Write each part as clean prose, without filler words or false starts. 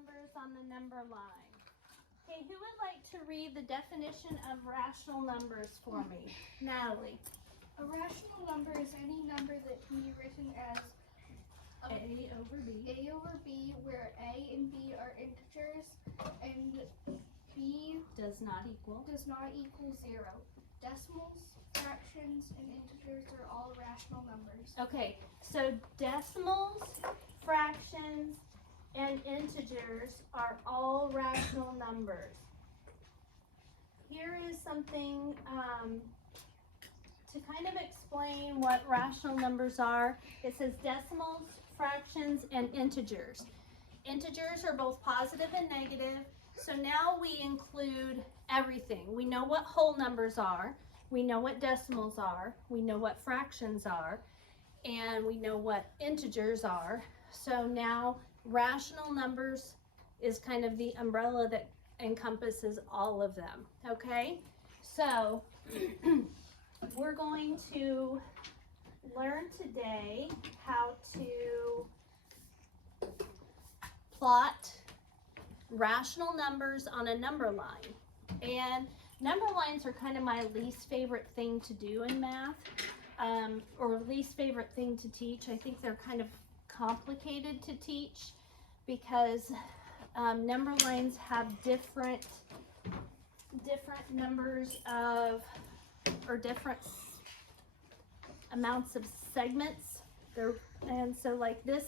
numbers on the number line. Okay, who would like to read the definition of rational numbers for me? Natalie. A rational number is any number that can be written as A over B. A over B, where A and B are integers and B Does not equal. does not equal 0. Decimals, fractions, and integers are all rational numbers. Okay, so decimals, fractions, and integers are all rational numbers. Here is something to kind of explain what rational numbers are. It says decimals, fractions, and integers. Integers are both positive and negative, so now we include everything. We know what whole numbers are, we know what decimals are, we know what fractions are, and we know what integers are. So now rational numbers is kind of the umbrella that encompasses all of them, okay? So we're going to learn today how to plot rational numbers on a number line. And number lines are kind of my least favorite thing to do in math, or least favorite thing to teach. I think they're kind of complicated to teach because number lines have different numbers of, or different amounts of segments. And so like this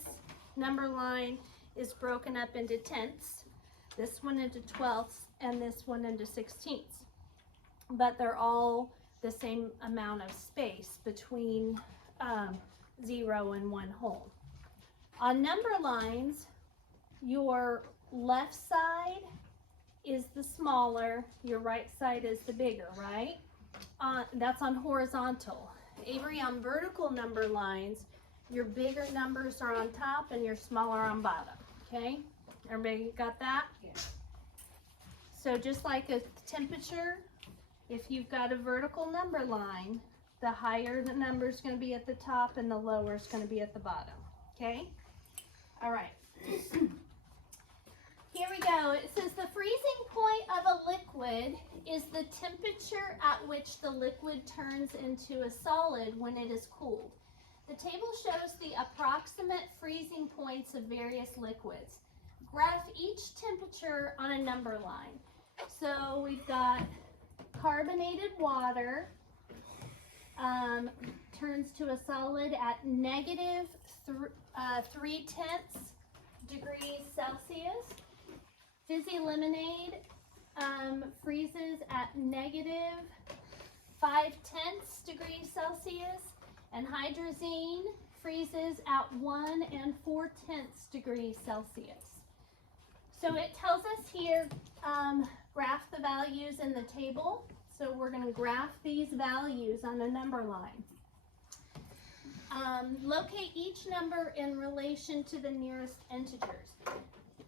number line is broken up into tenths, this one into twelfths, and this one into sixteenths. But they're all the same amount of space between 0 and 1 whole. On number lines, your left side is the smaller, your right side is the bigger, right? That's on horizontal. Avery, on vertical number lines, your bigger numbers are on top and your smaller on bottom, okay? Everybody got that? Yeah. So just like a temperature, if you've got a vertical number line, the higher the number is going to be at the top and the lower is going to be at the bottom, okay? All right. Here we go. It says the freezing point of a liquid is the temperature at which the liquid turns into a solid when it is cooled. The table shows the approximate freezing points of various liquids. Graph each temperature on a number line. So we've got carbonated water turns to a solid at negative 3/10 degrees Celsius. Fizzy lemonade freezes at negative 5/10 degrees Celsius, and hydrazine freezes at 1 4/10 degrees Celsius. So it tells us here, graph the values in the table. So we're going to graph these values on a number line. Locate each number in relation to the nearest integers.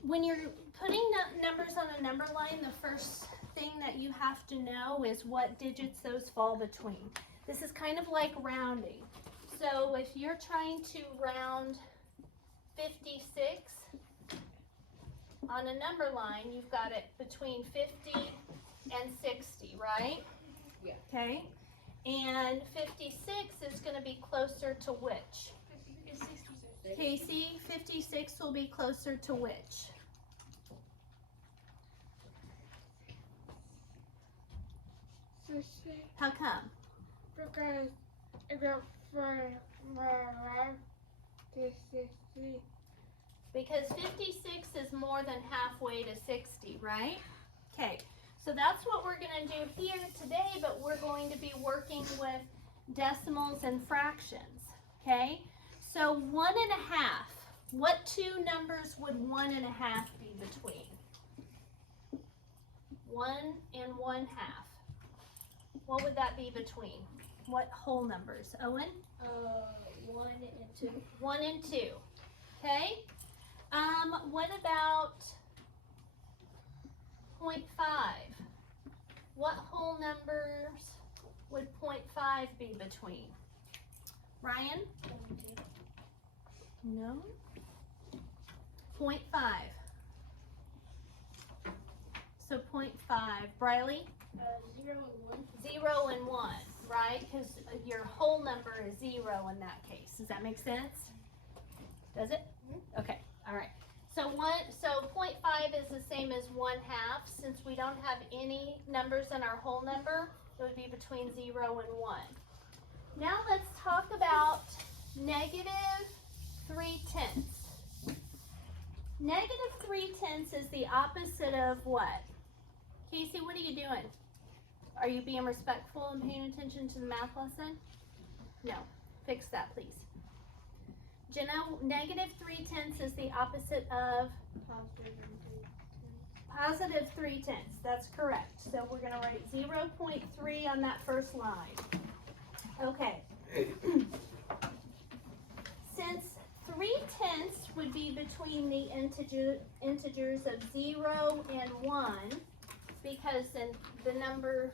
When you're putting numbers on a number line, the first thing that you have to know is what digits those fall between. This is kind of like rounding. So if you're trying to round 56 on a number line, you've got it between 50 and 60, right? Yeah. Okay. And 56 is going to be closer to which? It's 66. Casey, 56 will be closer to which? How come? Because I got from my left to 60. Because 56 is more than halfway to 60, right? Okay, so that's what we're going to do here today, but we're going to be working with decimals and fractions, okay? So 1.5, what two numbers would 1.5 be between? 1 and 1/2. What would that be between? What whole numbers? Owen? 1 and 2. 1 and 2. Okay. What about 0.5? What whole numbers would 0.5 be between? Ryan? No. 0.5. So 0.5. Briley? 0 and 1. 0 and 1, right? Because your whole number is 0 in that case. Does that make sense? Does it? Okay, all right. So 0.5 is the same as 1/2. Since we don't have any numbers in our whole number, it would be between 0 and 1. Now let's talk about -3/10. -3/10 is the opposite of what? Casey, what are you doing? Are you being respectful and paying attention to the math lesson? No. Fix that, please. Jenna, -3/10 is the opposite of +3/10. That's correct. So we're going to write 0.3 on that first line. Okay. Since 3/10 would be between the integers of 0 and 1, because in the number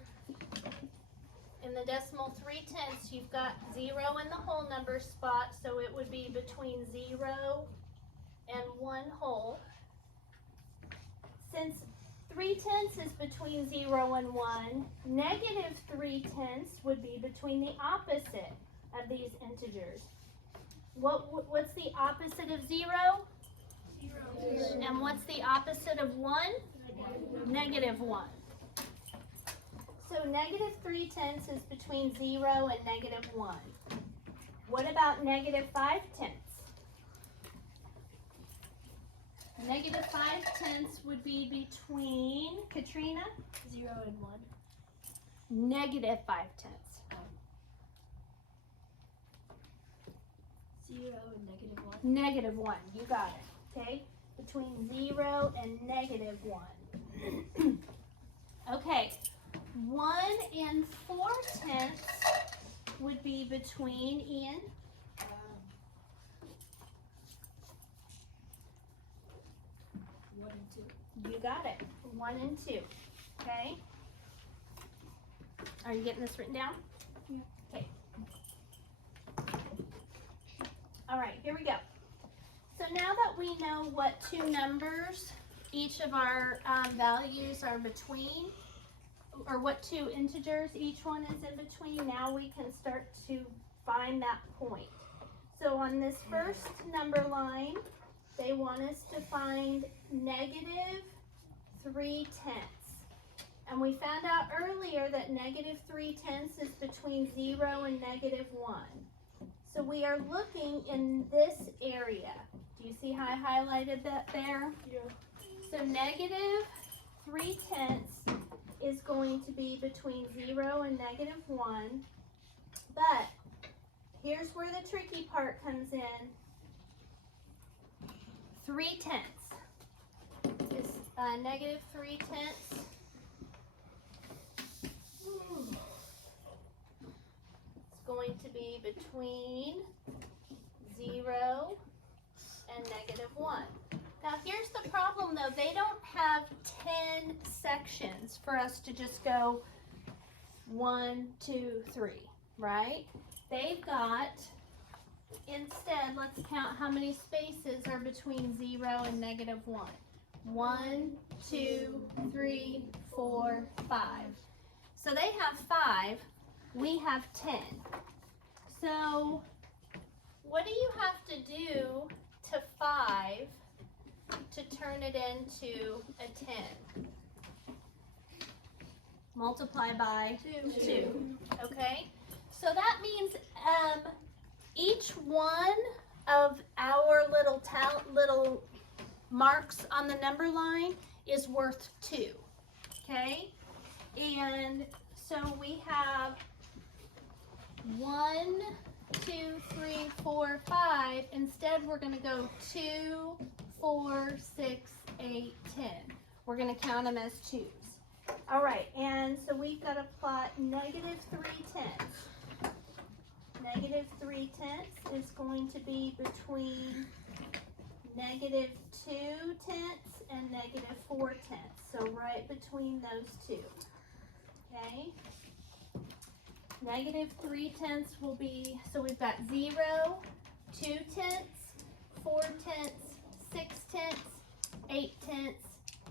in the decimal 3/10, you've got 0 in the whole number spot, so it would be between 0 and 1 whole. Since 3/10 is between 0 and 1, -3/10 would be between the opposite of these integers. What's the opposite of 0? 0. And what's the opposite of 1? -1. So -3/10 is between 0 and -1. What about -5/10? -5/10 would be between, Katrina? 0 and 1. -5/10. 0 and -1. -1, you got it, okay? Between 0 and -1. Okay, 1 and 4/10 would be between, Ian? 1 and 2. You got it, 1 and 2, okay? Are you getting this written down? Yeah. Okay. All right, here we go. So now that we know what two numbers each of our values are between, or what two integers each one is in between, now we can start to find that point. So on this first number line, they want us to find -3/10. And we found out earlier that -3/10 is between 0 and -1. So we are looking in this area. Do you see how I highlighted that there? Yeah. So -3/10 is going to be between 0 and -1. But here's where the tricky part comes in. 3/10 is -3/10. It's going to be between 0 and -1. Now here's the problem though, they don't have 10 sections for us to just go 1, 2, 3, right? They've got, instead, let's count how many spaces are between 0 and -1. 1, 2, 3, 4, 5. So they have 5, we have 10. So what do you have to do to 5 to turn it into a 10? Multiply by 2. Okay? So that means each one of our little marks on the number line is worth 2. Okay? And so we have 1, 2, 3, 4, 5. Instead, we're going to go 2, 4, 6, 8, 10. We're going to count them as 2s. All right, and so we've got to plot -3/10. -3/10 is going to be between -2/10 and -4/10. So right between those two. Okay. -3/10 will be, so we've got 0, 2/10, 4/10, 6/10, 8/10,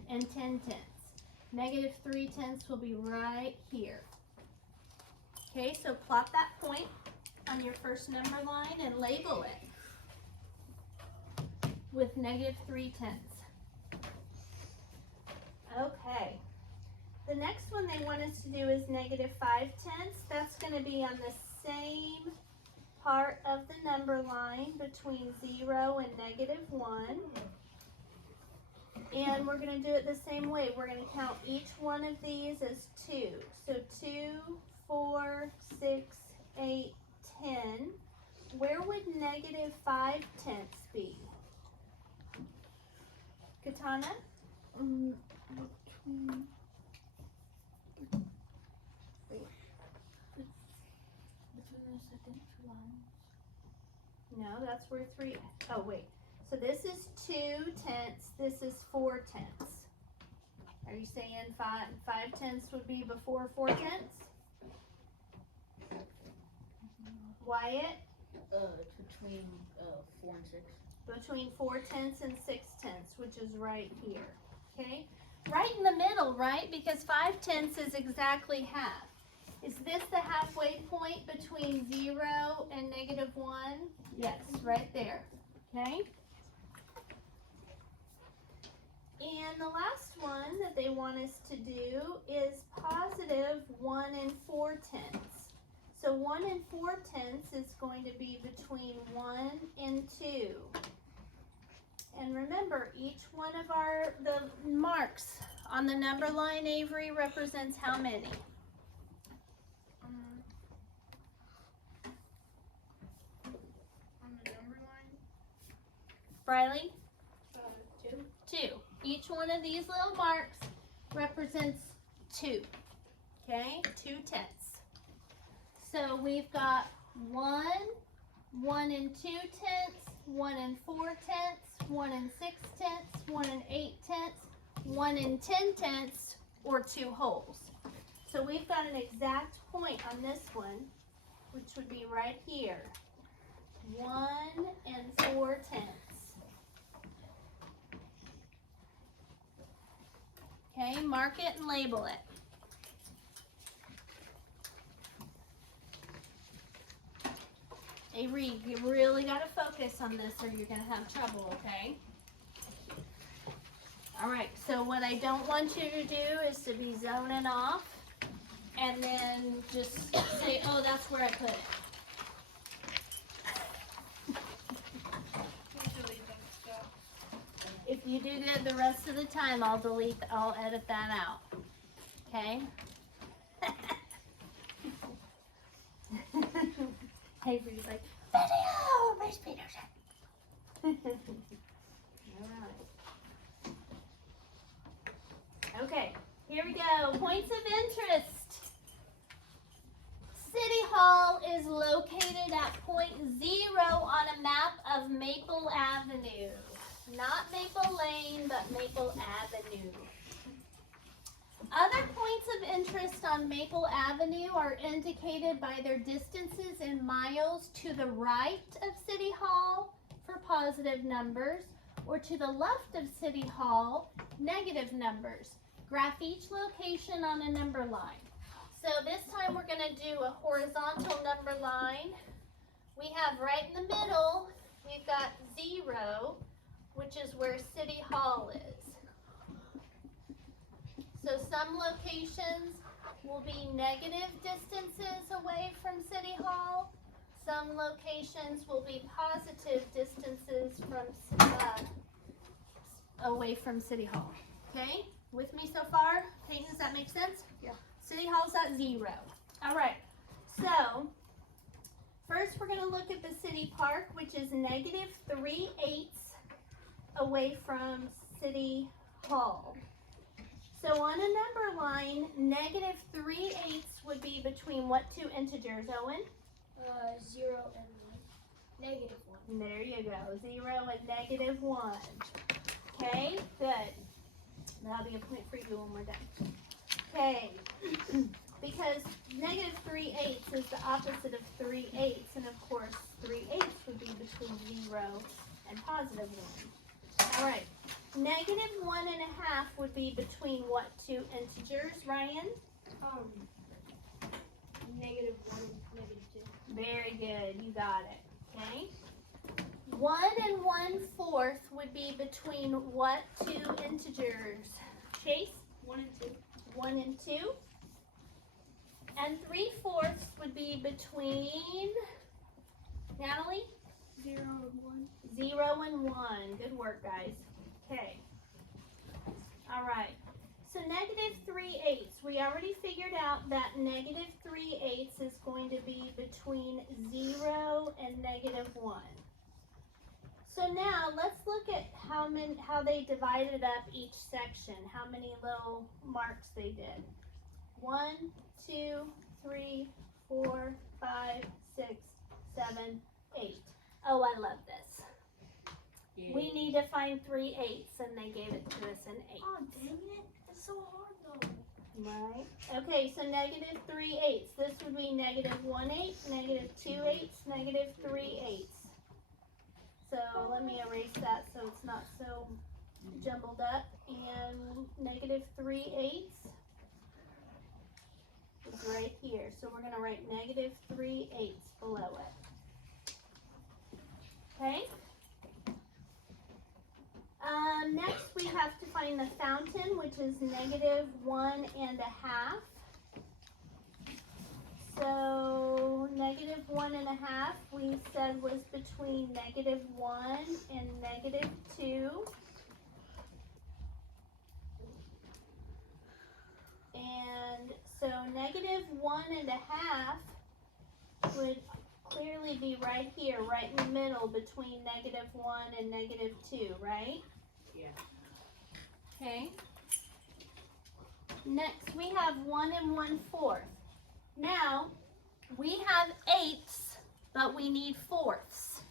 and 10/10. Negative 3/10 will be right here. Okay, so plot that point on your first number line and label it with negative 3/10. Okay. The next one they want us to do is negative 5/10. That's going to be on the same part of the number line between 0 and negative 1. And we're going to do it the same way. We're going to count each one of these as 2. So 2, 4, 6, 8, 10. Where would negative 5/10 be? Katana? Between the second two lines. No, that's where 3. Oh, wait. So this is 2/10. This is 4/10. Are you saying 5/10 would be before 4/10? Wyatt? It's between 4 and 6. Between 4/10 and 6/10, which is right here. Okay? Right in the middle, right? Because 5/10 is exactly half. Is this the halfway point between 0 and negative 1? Yes, right there. Okay? And the last one that they want us to do is positive 1 and 4/10. So 1 and 4/10 is going to be between 1 and 2. And remember, each one of the marks on the number line, Avery, represents how many? On the number line. Briley? 2. 2. Each one of these little marks represents 2. Okay? 2/10. So we've got 1, 1 and 2/10, 1 and 4/10, 1 and 6/10, 1 and 8/10, 1 and 10/10, or 2 wholes. So we've got an exact point on this one, which would be right here. 1 and 4/10. Okay, mark it and label it. Avery, you really got to focus on this or you're going to have trouble, okay? All right, so what I don't want you to do is to be zoning off and then just say, oh, that's where I put it. If you do that the rest of the time, I'll edit that out. Okay? Avery's like, video, Miss Peterson. Alright. Okay, here we go. Points of interest. City Hall is located at point 0 on a map of Maple Avenue. Not Maple Lane, but Maple Avenue. Other points of interest on Maple Avenue are indicated by their distances in miles to the right of City Hall for positive numbers, or to the left of City Hall, negative numbers. Graph each location on a number line. So this time we're going to do a horizontal number line. We have right in the middle, we've got 0, which is where City Hall is. So some locations will be negative distances away from City Hall. Some locations will be positive distances from away from City Hall. Okay? With me so far? Peyton, does that make sense? Yeah. City Hall's at 0. All right. So first we're going to look at the city park, which is negative 3/8 away from City Hall. So on a number line, negative 3/8 would be between what two integers, Owen? 0 and negative 1. There you go, 0 and negative 1. Okay, good. That'll be a point for you when we're done. Okay, because negative 3/8 is the opposite of 3/8, and of course 3/8 would be between 0 and positive 1. All right, Negative 1.5 would be between what two integers, Ryan? Negative 1 and negative 2. Very good, you got it. Okay. 1 and 1/4 would be between what two integers? Chase? 1 and 2. 1 and 2. And 3/4 would be between, Natalie? 0 and 1. 0 and 1. Good work, guys. Okay. All right. So negative 3/8. We already figured out that negative 3/8 is going to be between 0 and negative 1. So now let's look at how they divided up each section, how many little marks they did. 1, 2, 3, 4, 5, 6, 7, 8. Oh, I love this. Yeah. We need to find 3/8, and they gave it to us in 8. Oh, dang it. It's so hard, though. Right. Okay, so negative 3/8. This would be negative 1/8, negative 2/8, negative 3/8. So let me erase that so it's not so jumbled up. And negative 3/8 is right here. So we're going to write negative 3/8 below it. Okay? Next we have to find the fountain, which is negative 1.5. So negative 1.5 we said was between negative 1 and negative 2. And so negative 1.5 would clearly be right here, right in the middle between negative 1 and negative 2, right? Yeah. Okay. Next we have 1 and 1/4. Now, we have 8ths, but we need 4ths.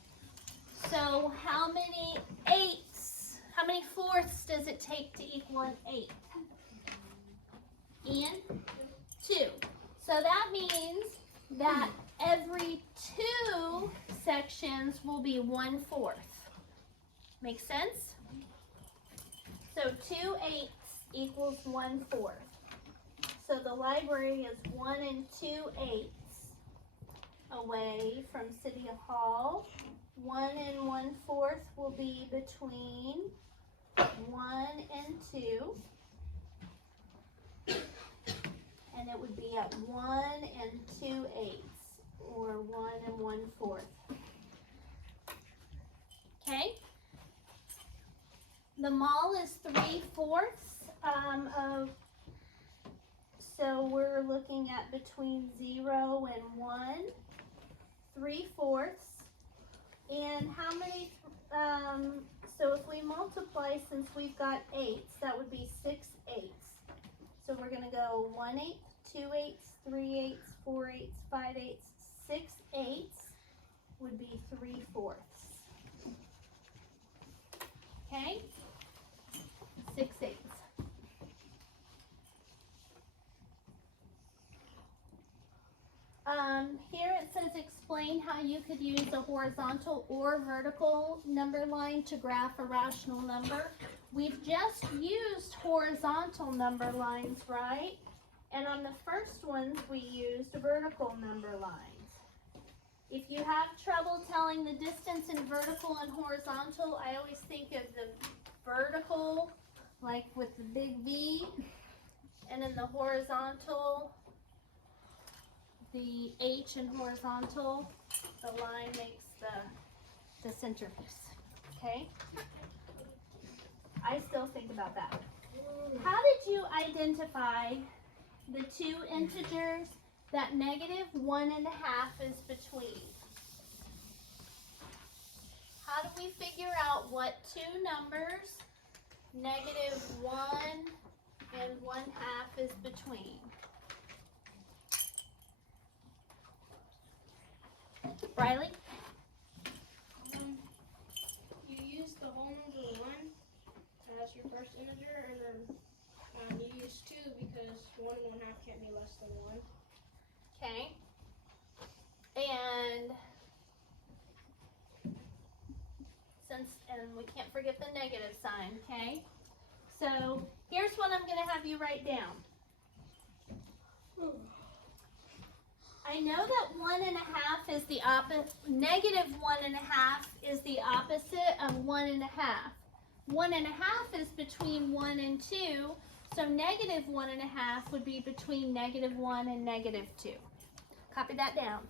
So how many 8ths, how many 4ths does it take to equal an 8th? And 2. So that means that every 2 sections will be 1/4. Make sense? So 2 8ths equals 1/4. So the library is 1 and 2 8ths away from City Hall. 1 and 1/4 will be between 1 and 2. And it would be at 1 and 2 8ths, or 1 and 1/4. Okay? The mall is 3/4 of, so we're looking at between 0 and 1, 3/4. And how many, so if we multiply, since we've got 8ths, that would be 6 8ths. So we're gonna go 1 8, 2 8, 3 8, 4 8, 5 8, 6 8 would be 3/4. Okay? 6 8. Here it says explain how you could use a horizontal or vertical number line to graph a rational number. We've just used horizontal number lines, right? And on the first ones, we used vertical number lines. If you have trouble telling the distance in vertical and horizontal, I always think of the vertical, like with the big V, and in the horizontal, the H in horizontal, the line makes the centerpiece, okay? I still think about that. How did you identify the two integers that negative 1.5 is between? How do we figure out what two numbers negative 1 and 1/2 is between? Riley? You use the whole number 1 as your first integer, and then you use 2 because 1 and 1/2 can't be less than 1. Okay. And so fractions, and we can't forget the negative sign, okay? So here's what I'm gonna have you write down. I know that 1.5 is the opposite, negative 1.5 is the opposite of 1.5. 1.5 is between 1 and 2, so negative 1.5 would be between negative 1 and negative 2. Copy that down.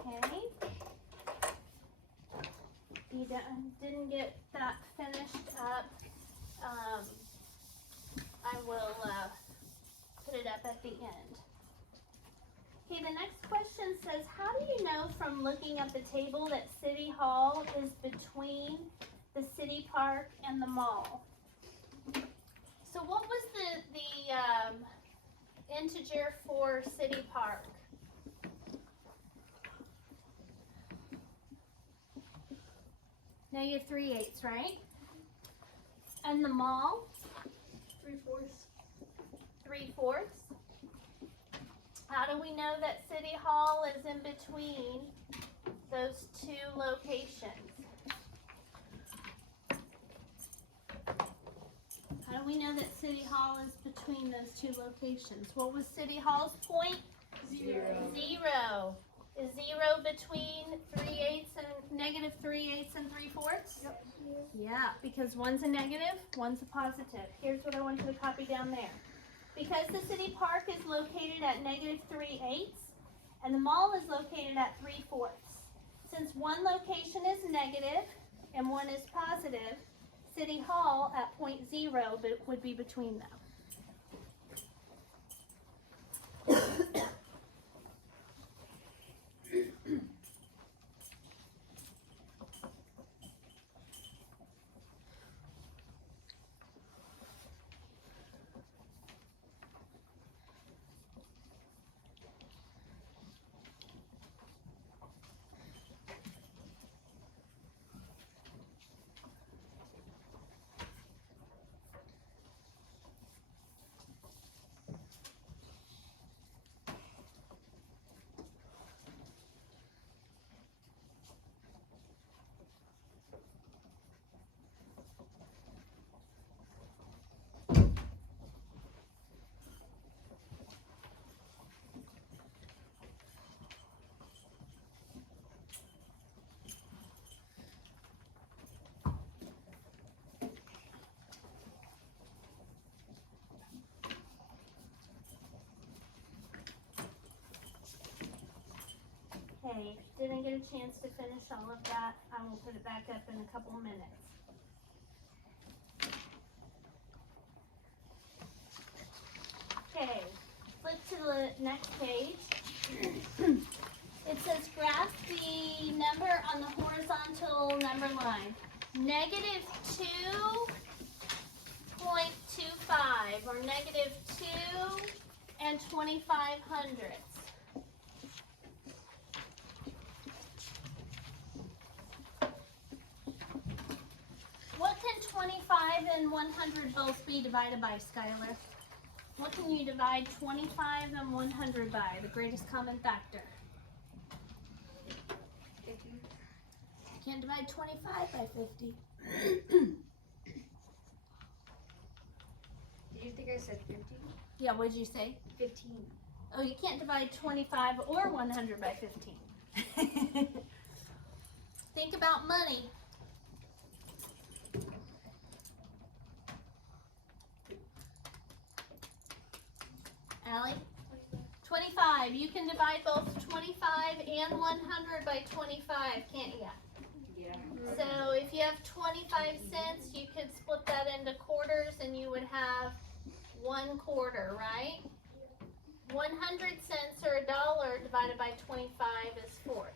Okay. You didn't get that finished up. I will put it up at the end. Okay, the next question says, how do you know from looking at the table that City Hall is between the city park and the mall? So what was the integer for City Park? -3/8, right? And the mall? 3/4. 3/4. How do we know that City Hall is in between those two locations? How do we know that City Hall is between those two locations? What was City Hall's point? 0. 0. Is 0 between -3/8 and 3/4? Yep. Yeah, because one's a negative, one's a positive. Here's what I want you to copy down there. Because the city park is located at -3/8 and the mall is located at 3/4. Since one location is negative and one is positive, City Hall at point 0 would be between them. Okay, if you didn't get a chance to finish all of that, I will put it back up in a couple of minutes. Okay, flip to the next page. It says graph the number on the horizontal number line. -2.25 or -2 and 25/100. What can 25 and 100 both be divided by, Skylar? What can you divide 25 and 100 by, the greatest common factor? 50. You can't divide 25 by 50. Did you think I said 50? Yeah, what did you say? 15. Oh, you can't divide 25 or 100 by 15. Think about money. Allie? 25. You can divide both 25 and 100 by 25, can't you? Yeah. So if you have 25 cents, you could split that into quarters and you would have 1 quarter, right? 100 cents or $1 divided by 25 is fourth.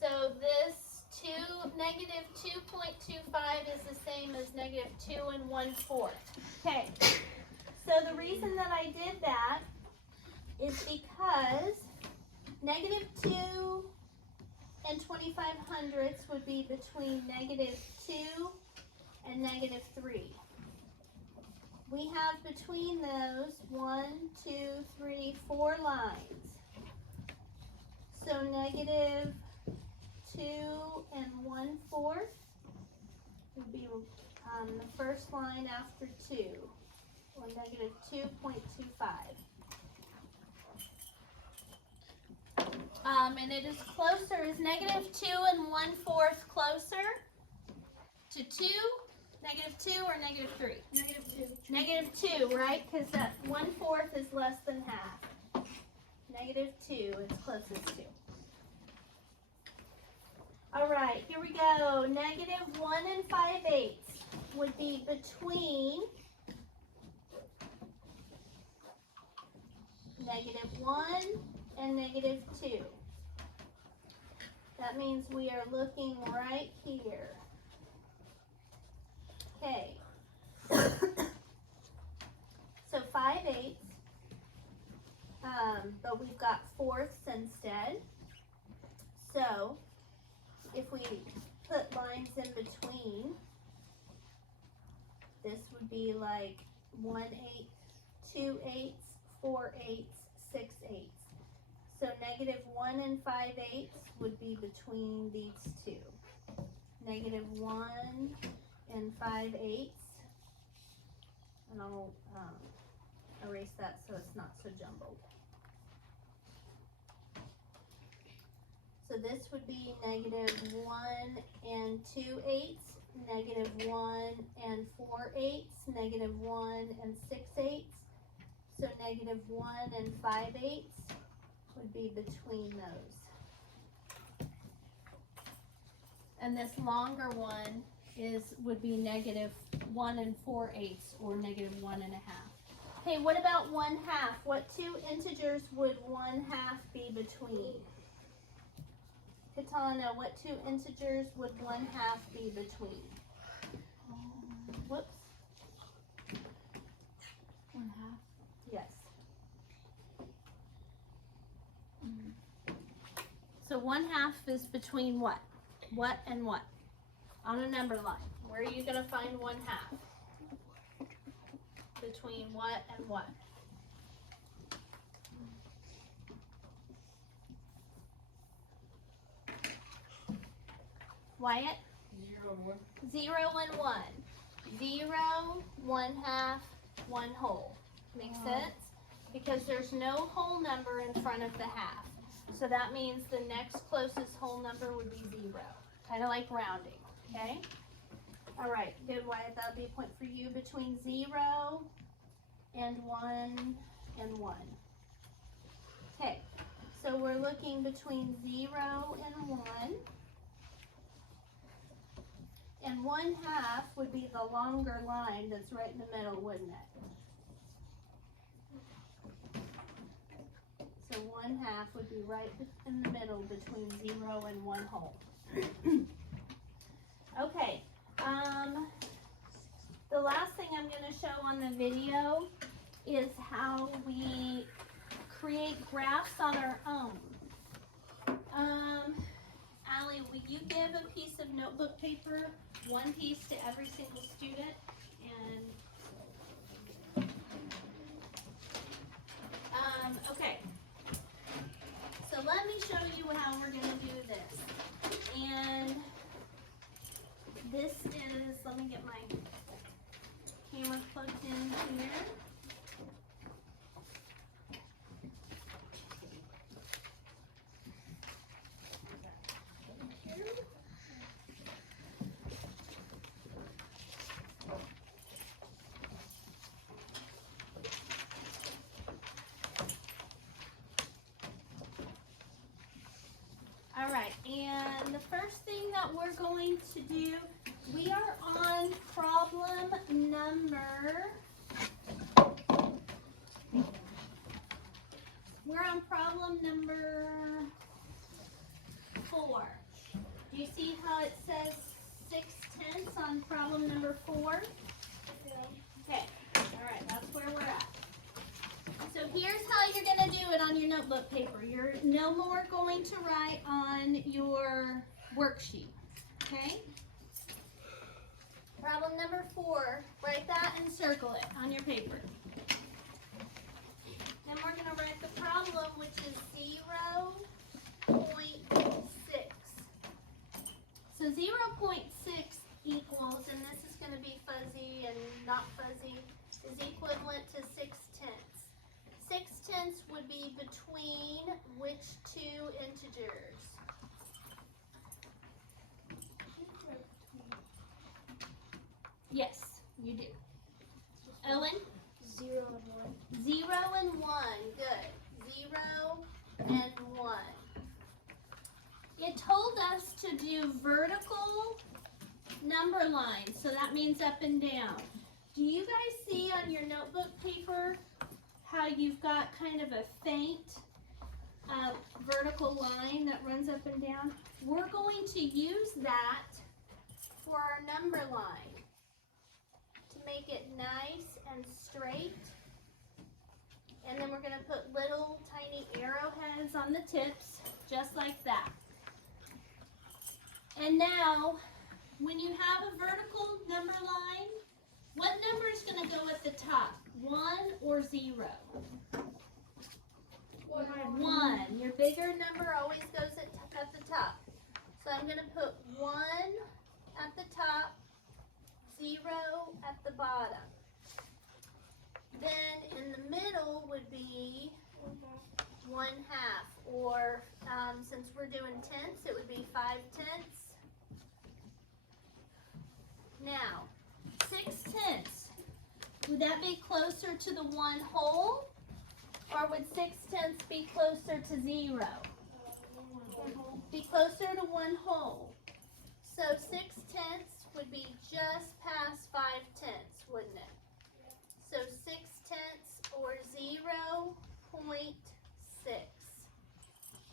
So this negative 2.25 is the same as negative 2 1/4. Okay, so the reason that I did that is because negative 2 and 25 would be between negative 2 and negative 3. We have between those 1, 2, 3, 4 lines. So negative 2 1/4 would be the first line after 2, or negative 2.25. And it is closer, is negative 2 1/4 closer to 2? Negative 2 or negative 3? Negative 2. Negative 2, right? Because that 1/4 is less than half. Negative 2 is closest to. All right, here we go. Negative 1 5/8 would be between negative 1 and negative 2. That means we are looking right here. Okay. So 5/8, but we've got fourths instead. So if we put lines in between, this would be like 1/8, 2/8, 4/8, 6/8. So negative 1 5/8 would be between these two. Negative 1 5/8. And I'll erase that so it's not so jumbled. So this would be negative 1 2/8, negative 1 4/8, negative 1 6/8. So negative 1 5/8 would be between those. And this longer one would be negative 1 4/8 or negative 1 1/2. Okay, what about 1/2? What two integers would 1/2 be between? Katana, what two integers would 1/2 be between? Whoops. 1/2. Yes. So 1/2 is between what? What and what? On a number line. Where are you going to find 1/2? Between what and what? Wyatt? 0 and 1. 0 and 1. 0, 1/2, 1 whole. Make sense? Because there's no whole number in front of the half. So that means the next closest whole number would be 0. Kind of like rounding, okay? All right, good, Wyatt. That would be a point for you between 0 and 1 and 1. Okay, so we're looking between 0 and 1. And 1/2 would be the longer line that's right in the middle, wouldn't it? So 1/2 would be right in the middle between 0 and 1 whole. Okay, the last thing I'm going to show on the video is how we create graphs on our own. Allie, will you give a piece of notebook paper, one piece to every single student? And okay. So let me show you how we're going to do this. And this is, let me get my camera plugged in here. All right, and the first thing that we're going to do, we are on problem number problem number 4. Do you see how it says 6/10 on problem number 4? Yeah. Okay, alright, that's where we're at. So here's how you're going to do it on your notebook paper. You're no more going to write on your worksheet, okay? Problem number 4, write that and circle it on your paper. Then we're going to write the problem, which is 0.6. So 0.6 equals, and this is going to be fuzzy and not fuzzy, is equivalent to 6/10. 6/10 would be between which two integers? Yes, you do. Owen? 0 and 1. 0 and 1. Good. 0 and 1. It told us to do vertical number lines, so that means up and down. Do you guys see on your notebook paper how you've got kind of a faint vertical line that runs up and down? We're going to use that for our number line to make it nice and straight. And then we're going to put little tiny arrowheads on the tips, just like that. And now, when you have a vertical number line, what number is going to go at the top? 1 or 0? 1. Your bigger number always goes at the top. So I'm going to put 1 at the top, 0 at the bottom. Then in the middle would be 1/2, or since we're doing tenths, it would be 5/10. Now, 6/10, would that be closer to the 1 whole, or would 6/10 be closer to 0? Be closer to 1 whole. So 6/10 would be just past 5/10, wouldn't it? So 6/10 or 0.6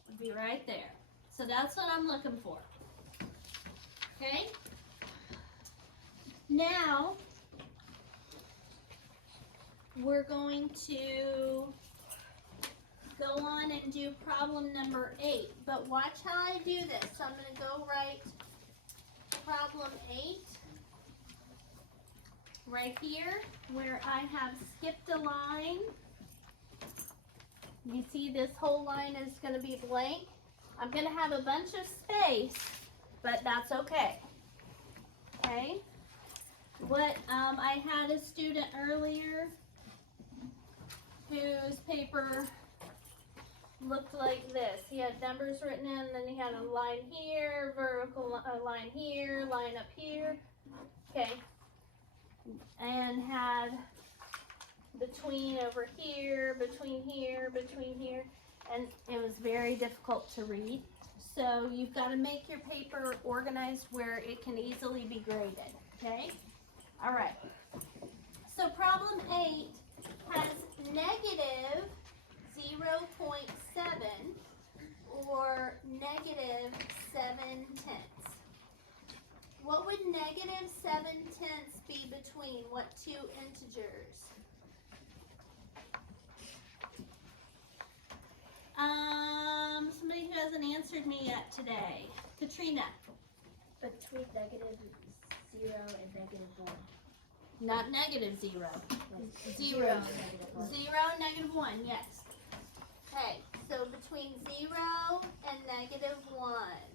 would be right there. So that's what I'm looking for. Okay? Now, we're going to go on and do problem number 8. But watch how I do this. So I'm going to go write problem 8 right here where I have skipped a line. You see this whole line is going to be blank. I'm going to have a bunch of space, but that's okay. Okay? What I had a student earlier whose paper looked like this. He had numbers written in, and then he had a line here, vertical line here, line up here. Okay. And had between over here, between here, between here, and it was very difficult to read. So you've got to make your paper organized where it can easily be graded. Okay? All right. So problem 8 has negative 0.7 or negative 7/10. What would negative 7/10 be between what two integers? Somebody who hasn't answered me yet today. Katrina. Between negative 0 and negative 1. Not negative 0. Like 0. negative 1. 0, negative 1, yes. Okay, so between 0 and negative 1.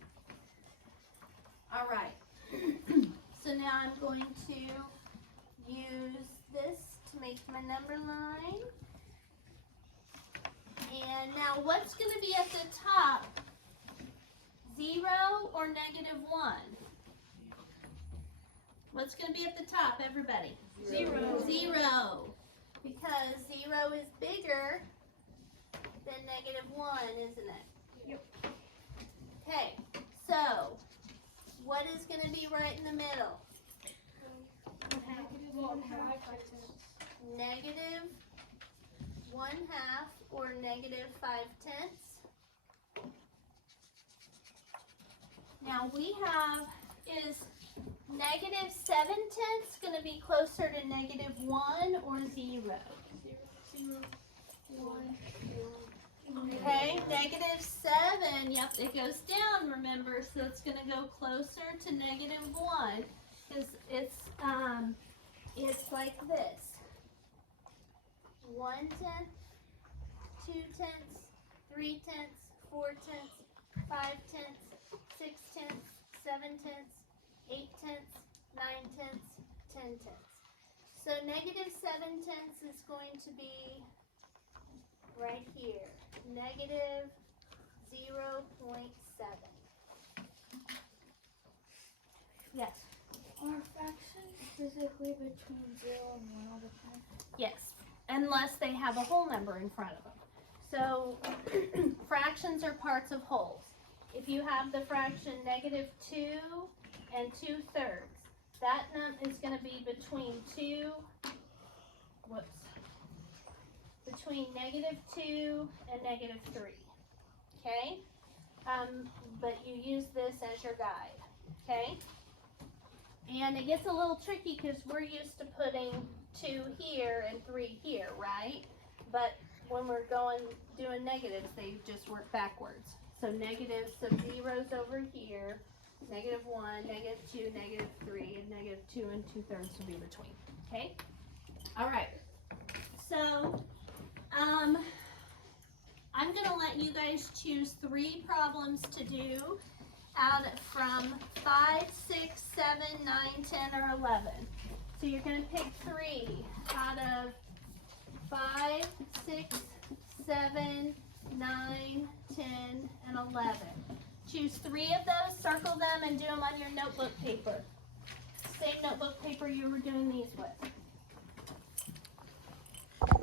All right. So now I'm going to use this to make my number line. And now what's going to be at the top? 0 or negative 1? What's going to be at the top, everybody? 0. 0. Because 0 is bigger than negative 1, isn't it? Yep. Okay, so what is going to be right in the middle? Negative 1/2. 1/2 or -5/10. Now we have, is -7/10 going to be closer to -1 or 0? 0, 1. Okay, -7, yep, it goes down, remember, so it's gonna go closer to -1, because it's like this. 1/10, 2/10, 3/10, 4/10, 5/10, 6/10, 7/10, 8/10, 9/10, 10/10. So -7/10 is going to be right here, -0.7. Yes. Are fractions physically between 0 and 1 all the time? Yes, unless they have a whole number in front of them. So fractions are parts of wholes. If you have the fraction -2 and 2/3, that is going to be between between -2 and -3. Okay? But you use this as your guide. Okay? And it gets a little tricky because we're used to putting 2 here and 3 here, right? But when we're doing negatives, they just work backwards. So negatives, so zeros over here, -1, -2, -3, and -2 and 2/3 will be between. Okay? All right. So, I'm gonna let you guys choose 3 problems to do out from 5, 6, 7, 9, 10, or 11. So you're gonna pick 3 out of 5, 6, 7, 9, 10, and 11. Choose 3 of those, circle them, and do them on your notebook paper. Same notebook paper you were doing these with.